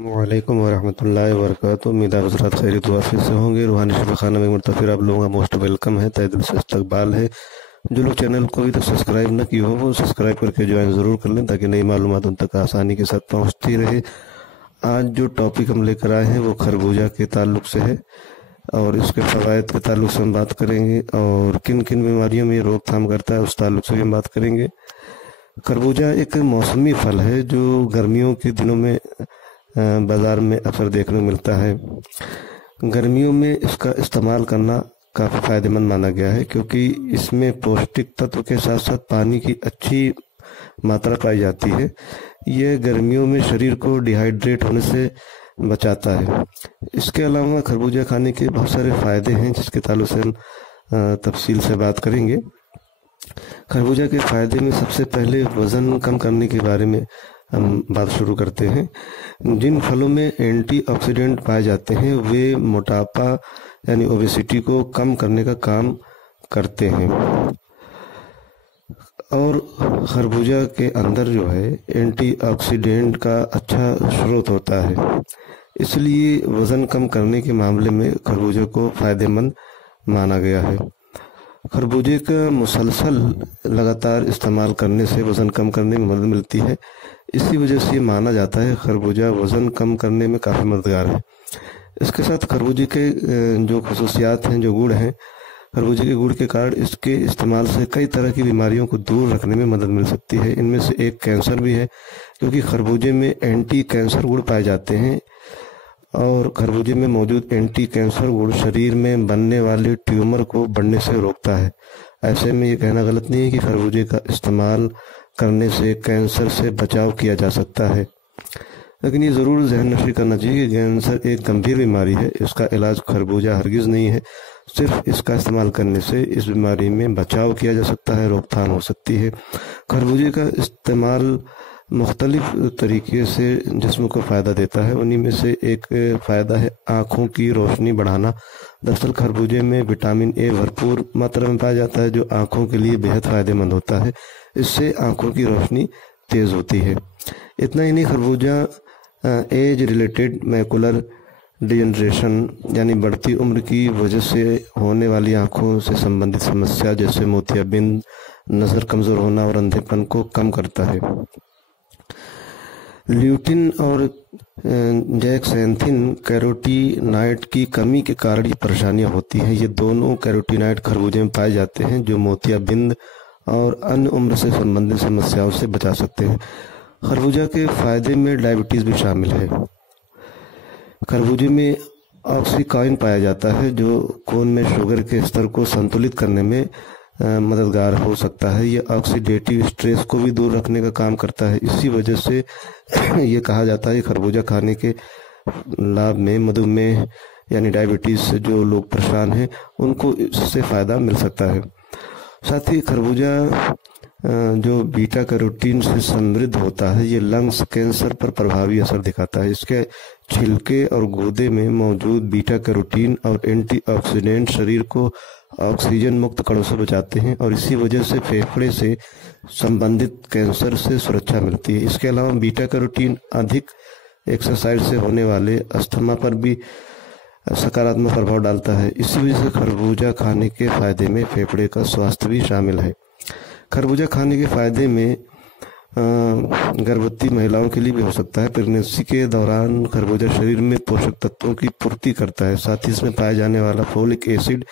वालेकुम वरहमतुल्लाहि वबरकातुहू। उम्मीद है हज़रात खैरियत वाफिस से होंगे। रूहानी शफ़ा खाना में मुर्तफ़िर आप लोगों का मोस्ट वेलकम है, तहे दिल से इस्तकबाल है। जो लोग चैनल को अभी तक सब्सक्राइब न किए हो वो सब्सक्राइब करके ज्वाइन ज़रूर कर लें ताकि नई मालूमात उन तक आसानी के साथ पहुँचती रहे। आज जो टॉपिक हम लेकर आए हैं वो खरबूजा के ताल्लुक से है और इसके फ़वाइद के ताल्लुक से हम बात करेंगे और किन किन बीमारियों में ये रोकथाम करता है उस ताल्लुक से भी हम बात करेंगे। खरबूजा एक मौसमी फल है जो गर्मियों के दिनों में बाज़ार में अक्सर देखने को मिलता है। गर्मियों में इसका इस्तेमाल करना काफ़ी फ़ायदेमंद माना गया है क्योंकि इसमें पौष्टिक तत्व के साथ साथ पानी की अच्छी मात्रा पाई जाती है। यह गर्मियों में शरीर को डिहाइड्रेट होने से बचाता है। इसके अलावा खरबूजा खाने के बहुत सारे फ़ायदे हैं जिसके ताल्लुक से हम तफसील से बात करेंगे। खरबूजा के फ़ायदे में सबसे पहले वज़न कम करने के बारे में हम बात शुरू करते हैं। जिन फलों में एंटीऑक्सीडेंट पाए जाते हैं वे मोटापा यानी ओबेसिटी को कम करने का काम करते हैं और खरबूजा के अंदर जो है एंटीऑक्सीडेंट का अच्छा स्रोत होता है, इसलिए वज़न कम करने के मामले में खरबूजे को फ़ायदेमंद माना गया है। खरबूजे का मुसलसल लगातार इस्तेमाल करने से वज़न कम करने में मदद मिलती है। इसी वजह से ये माना जाता है खरबूजा वज़न कम करने में काफ़ी मददगार है। इसके साथ खरबूजे के जो खसूसियात हैं, जो गुण हैं, खरबूजे के गुण के कारण इसके इस्तेमाल से कई तरह की बीमारियों को दूर रखने में मदद मिल सकती है। इनमें से एक कैंसर भी है क्योंकि खरबूजे में एंटी कैंसर गुण पाए जाते हैं और खरबूजे में मौजूद एंटी कैंसर गुण शरीर में बनने वाले ट्यूमर को बढ़ने से रोकता है। ऐसे में ये कहना गलत नहीं है कि खरबूजे का इस्तेमाल करने से कैंसर से बचाव किया जा सकता है, लेकिन ये ज़रूर ज़हन नशी करना चाहिए कि कैंसर एक गंभीर बीमारी है। इसका इलाज खरबूजा हरगिज़ नहीं है। सिर्फ इसका इस्तेमाल करने से इस बीमारी में बचाव किया जा सकता है, रोकथाम हो सकती है। खरबूजे का इस्तेमाल मुख्तलिफ तरीके से जिस्म को फ़ायदा देता है। उन्हीं में से एक फ़ायदा है आँखों की रोशनी बढ़ाना। दरअसल खरबूजे में विटामिन ए भरपूर मात्रा में पाया जाता है जो आँखों के लिए बेहद फ़ायदेमंद होता है। इससे आँखों की रोशनी तेज़ होती है। इतना ही नहीं, खरबूजा एज रिलेटेड मैकुलर डिजनरेशन यानी बढ़ती उम्र की वजह से होने वाली आँखों से संबंधित समस्या जैसे मोतियाबिंद, नज़र कमज़ोर होना और अंधेपन को कम करता है। ल्यूटिन और जैक्सेंथिन कैरोटीनाइड की कमी के कारण ये परेशानियाँ होती हैं। ये दोनों कैरोटीनाइड खरबूजे में पाए जाते हैं जो मोतियाबिंद और अन्य उम्र से संबंधित समस्याओं से बचा सकते हैं। खरबूजा के फ़ायदे में डायबिटीज़ भी शामिल है। खरबूजे में ऑक्सीकाइन पाया जाता है जो खून में शुगर के स्तर को संतुलित करने में मददगार हो सकता है। ये ऑक्सीडेटिव स्ट्रेस को भी दूर रखने का काम करता है। इसी वजह से ये कहा जाता है खरबूजा खाने के लाभ में मधुमेह यानी डायबिटीज़ से जो लोग परेशान हैं उनको इससे फ़ायदा मिल सकता है। साथ ही खरबूजा जो बीटा कैरोटीन से समृद्ध होता है ये लंग्स कैंसर पर प्रभावी असर दिखाता है। इसके छिलके और गूदे में मौजूद बीटा कैरोटीन और एंटीऑक्सीडेंट शरीर को ऑक्सीजन मुक्त कणों से बचाते हैं और इसी वजह से फेफड़े से संबंधित कैंसर से सुरक्षा मिलती है। इसके अलावा बीटा कैरोटीन अधिक एक्सरसाइज से होने वाले अस्थमा पर भी सकारात्मक प्रभाव डालता है। इसी वजह से खरबूजा खाने के फ़ायदे में फेफड़े का स्वास्थ्य भी शामिल है। खरबूजा खाने के फ़ायदे में गर्भवती महिलाओं के लिए भी हो सकता है। प्रेगनेंसी के दौरान खरबूजा शरीर में पोषक तत्वों की पूर्ति करता है। साथ ही इसमें पाए जाने वाला फोलिक एसिड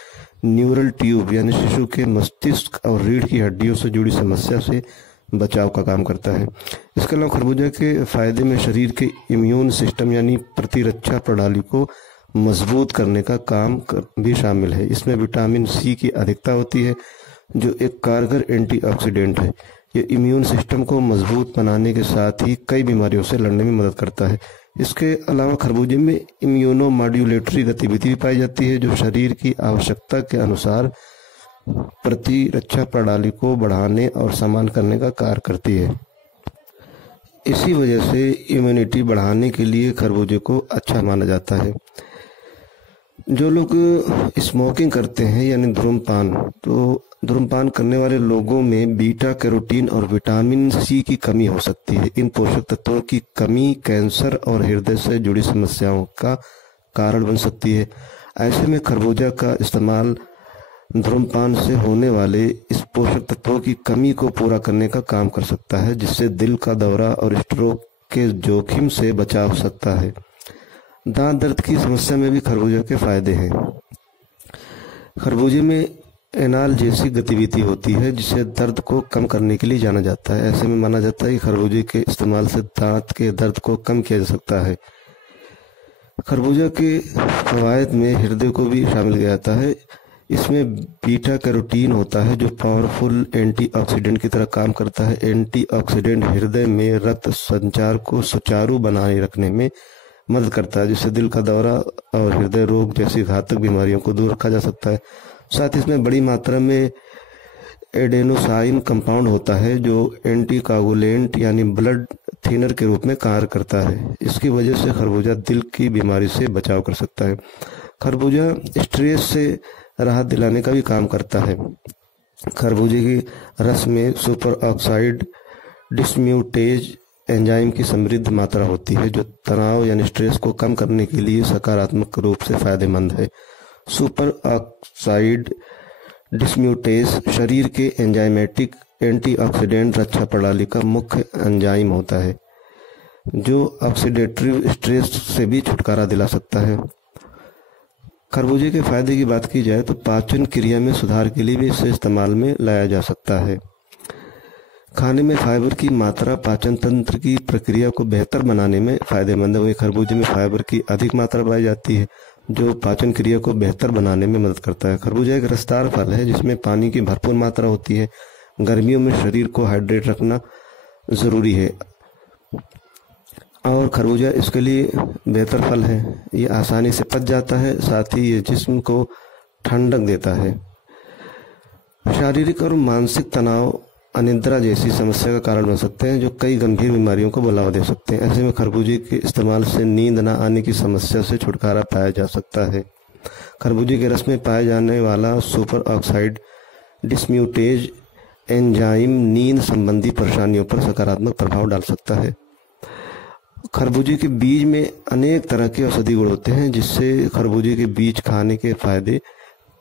न्यूरल ट्यूब यानी शिशु के मस्तिष्क और रीढ़ की हड्डियों से जुड़ी समस्या से बचाव का काम करता है। इसके अलावा खरबूजा के फ़ायदे में शरीर के इम्यून सिस्टम यानी प्रतिरक्षा प्रणाली को मजबूत करने का काम भी शामिल है। इसमें विटामिन सी की अधिकता होती है जो एक कारगर एंटीऑक्सीडेंट है। ये इम्यून सिस्टम को मजबूत बनाने के साथ ही कई बीमारियों से लड़ने में मदद करता है। इसके अलावा खरबूजे में इम्यूनो मॉड्यूलेटरी गतिविधि भी पाई जाती है जो शरीर की आवश्यकता के अनुसार प्रतिरक्षा प्रणाली को बढ़ाने और समान करने का कार्य करती है। इसी वजह से इम्यूनिटी बढ़ाने के लिए खरबूजे को अच्छा माना जाता है। जो लोग स्मोकिंग करते हैं यानी धूम्रपान, तो धूम्रपान करने वाले लोगों में बीटा कैरोटीन और विटामिन सी की कमी हो सकती है। इन पोषक तत्वों की कमी कैंसर और हृदय से जुड़ी समस्याओं का कारण बन सकती है। ऐसे में खरबूजा का इस्तेमाल धूम्रपान से होने वाले इस पोषक तत्वों की कमी को पूरा करने का काम कर सकता है, जिससे दिल का दौरा और स्ट्रोक के जोखिम से बचाव हो सकता है। दांत दर्द की समस्या में भी खरबूजा के फायदे हैं। खरबूजे में एनाल जैसी गतिविधि होती है, जिसे दर्द को कम करने के लिए जाना जाता है। ऐसे में माना जाता है कि खरबूजे के इस्तेमाल से दांत के दर्द को कम किया जा सकता है। खरबूजा के फवायद में हृदय को भी शामिल किया जाता है। इसमें बीटा कैरोटीन होता है, जो पावरफुल एंटीऑक्सीडेंट की तरह काम करता है। एंटीऑक्सीडेंट हृदय में रक्त संचार को सुचारू बनाए रखने में मदद करता है, जिससे दिल का दौरा और हृदय रोग जैसी घातक बीमारियों को दूर रखा जा सकता है। साथ ही इसमें बड़ी मात्रा में एडेनोसाइन कंपाउंड होता है, जो एंटीकोगुलेंट यानी ब्लड थिनर के रूप में कार्य करता है। इसकी वजह से खरबूजा दिल की बीमारी से बचाव कर सकता है। खरबूजा स्ट्रेस से राहत दिलाने का भी काम करता है। खरबूजे की रस में सुपर ऑक्साइड डिस्म्यूटेज एंजाइम की समृद्ध मात्रा होती है, जो तनाव यानी स्ट्रेस को कम करने के लिए सकारात्मक रूप से फायदेमंद है। सुपर ऑक्साइड डिस्म्यूटेज शरीर के एंजाइमेटिक एंटीऑक्सीडेंट रक्षा प्रणाली का मुख्य एंजाइम होता है, जो ऑक्सीडेटिव स्ट्रेस से भी छुटकारा दिला सकता है। खरबूजे के फायदे की बात की जाए तो पाचन क्रिया में सुधार के लिए भी इसे इस्तेमाल में लाया जा सकता है। खाने में फाइबर की मात्रा पाचन तंत्र की प्रक्रिया को बेहतर बनाने में फायदेमंद है। वही खरबूजे में फाइबर की अधिक मात्रा पाई जाती है, जो पाचन क्रिया को बेहतर बनाने में मदद करता है। खरबूजा एक रसदार फल है, जिसमें पानी की भरपूर मात्रा होती है। गर्मियों में शरीर को हाइड्रेट रखना जरूरी है और खरबूजा इसके लिए बेहतर फल है। ये आसानी से पच जाता है, साथ ही ये जिस्म को ठंडक देता है। शारीरिक और मानसिक तनाव अनिद्रा जैसी समस्या का कारण बन सकते हैं, जो कई गंभीर बीमारियों को बढ़ावा दे सकते हैं। ऐसे में खरबूजे के इस्तेमाल से नींद न आने की समस्या से छुटकारा पाया जा सकता है। खरबूजे के रस में पाए जाने वाला सुपर ऑक्साइड डिस्म्यूटेज एंजाइम नींद संबंधी परेशानियों पर सकारात्मक प्रभाव डाल सकता है। खरबूजे के बीज में अनेक तरह के औषधि गुण होते हैं, जिससे खरबूजे के बीज खाने के फायदे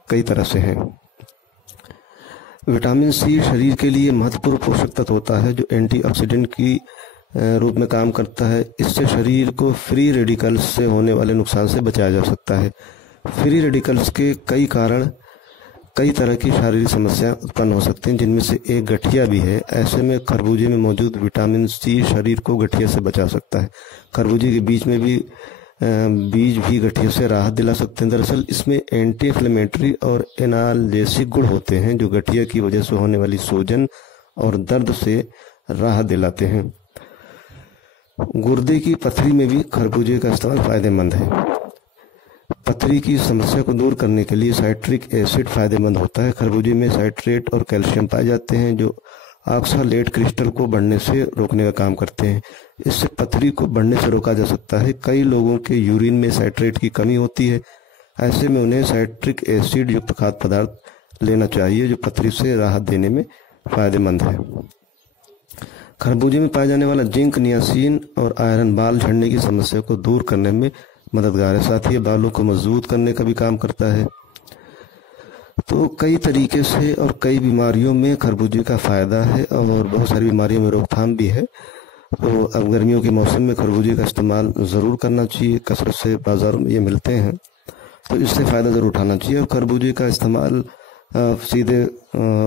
कई तरह से हैं। विटामिन सी शरीर के लिए महत्वपूर्ण पोषक तत्व होता है, जो एंटीऑक्सीडेंट की रूप में काम करता है। इससे शरीर को फ्री रेडिकल्स से होने वाले नुकसान से बचाया जा सकता है। फ्री रेडिकल्स के कई कारण कई तरह की शारीरिक समस्या उत्पन्न हो सकती हैं, जिनमें से एक गठिया भी है। ऐसे में खरबूजे में मौजूद विटामिन सी शरीर को गठिया से बचा सकता है। खरबूजे के बीज भी गठिया से राहत दिला सकते हैं। दरअसल इसमें एंटी इंफ्लेमेटरी और एनाल्जेसिक गुण होते हैं, जो गठिया की वजह से होने वाली सूजन और दर्द से राहत दिलाते हैं। गुर्दे की पथरी में भी खरबूजे का इस्तेमाल फायदेमंद है। पथरी की समस्या को दूर करने के लिए साइट्रिक एसिड फायदेमंद होता है। खरबूजे में साइट्रेट और कैल्शियम पाए जाते हैं, जो ऑक्सालेट क्रिस्टल को बढ़ने से रोकने का काम करते हैं। इससे पथरी को बढ़ने से रोका जा सकता है। कई लोगों के यूरिन में साइट्रेट की कमी होती है। ऐसे में उन्हें साइट्रिक एसिड युक्त खाद्य पदार्थ लेना चाहिए, जो पथरी से राहत देने में फायदेमंद है। खरबूजे में पाए जाने वाला जिंक, नियासिन और आयरन बाल झड़ने की समस्या को दूर करने में मददगार है। साथ ही बालों को मजबूत करने का भी काम करता है। तो कई तरीके से और कई बीमारियों में खरबूजे का फायदा है और बहुत सारी बीमारियों में रोकथाम भी है। तो अब गर्मियों के मौसम में खरबूजे का इस्तेमाल ज़रूर करना चाहिए। कसरत से बाज़ारों में ये मिलते हैं, तो इससे फ़ायदा ज़रूर उठाना चाहिए। और खरबूजे का इस्तेमाल सीधे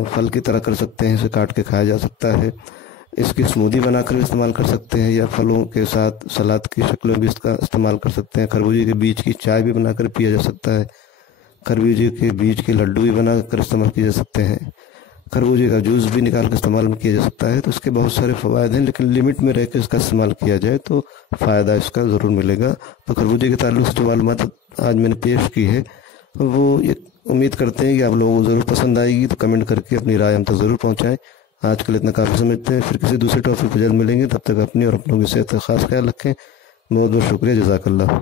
फल की तरह कर सकते हैं, इसे काट के खाया जा सकता है। इसकी स्मूदी बनाकर भी इस्तेमाल कर सकते हैं, या फलों के साथ सलाद की शक्ल में भी इसका इस्तेमाल कर सकते हैं। खरबूजे के बीज की चाय भी बनाकर पिया जा सकता है। खरबूजे के बीज के लड्डू भी बनाकर इस्तेमाल किए जा सकते हैं। खरबूजे का जूस भी निकाल कर इस्तेमाल में किया जा सकता है। तो इसके बहुत सारे फ़वायद हैं, लेकिन लिमिट में रहकर इसका इस्तेमाल किया जाए तो फ़ायदा इसका ज़रूर मिलेगा। तो खरबूजे के ताल्लुक से जो मालूमात आज मैंने पेश की है, वो ये उम्मीद करते हैं कि आप लोगों को ज़रूर पसंद आएगी। तो कमेंट करके अपनी राय हम तक ज़रूर पहुँचाएँ। आज के लिए इतना काफ़ी समझते हैं, फिर किसी दूसरे टॉपिक पर जल्द मिलेंगे। तब तक अपनी और अपनों की सेहत का खास ख्याल रखें। बहुत बहुत शुक्रिया, जज़ाकल्लाह।